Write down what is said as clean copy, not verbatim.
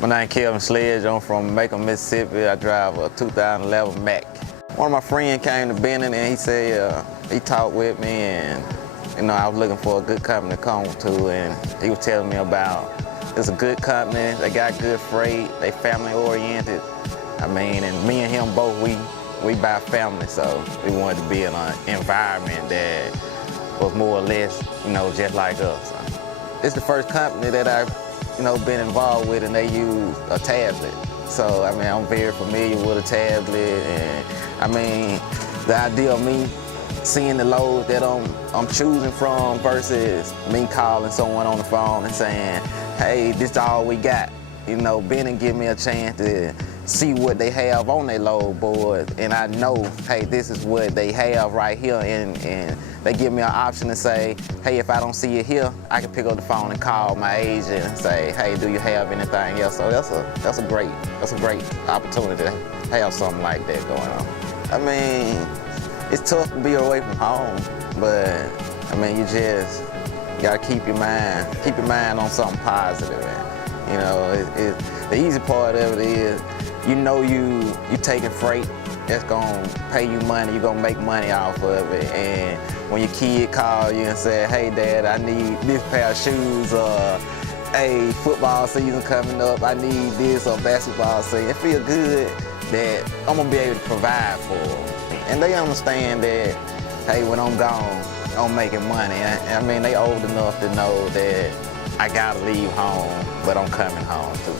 My name is Kelvin Sledge. I'm from Macon, Mississippi. I drive a 2011 Mac. One of my friends came to Bennett and he said, he talked with me, and I was looking for a good company to come to, and he was telling me about it's a good company, they got good freight, they family oriented. And me and him both, we buy family, so we wanted to be in an environment that was more or less, just like us. It's the first company that I've, been involved with, and they use a tablet. So, I'm very familiar with a tablet, and the idea of me seeing the load that I'm choosing from versus me calling someone on the phone and saying, hey, this is all we got. Bennett give me a chance to see what they have on their load board, and I know, hey, this is what they have right here, and they give me an option to say, hey, if I don't see it here, I can pick up the phone and call my agent and say, hey, do you have anything else? So that's a great opportunity to have something like that going on. It's tough to be away from home, but you just gotta keep your mind on something positive. The easy part of it is, you taking freight that's gonna pay you money, you're gonna make money off of it. And when your kid calls you and say, hey Dad, I need this pair of shoes, or hey, football season coming up, I need this, or basketball season, it feels good that I'm gonna be able to provide for them. And they understand that, hey, when I'm gone, I'm making money. They old enough to know that I gotta leave home, but I'm coming home too.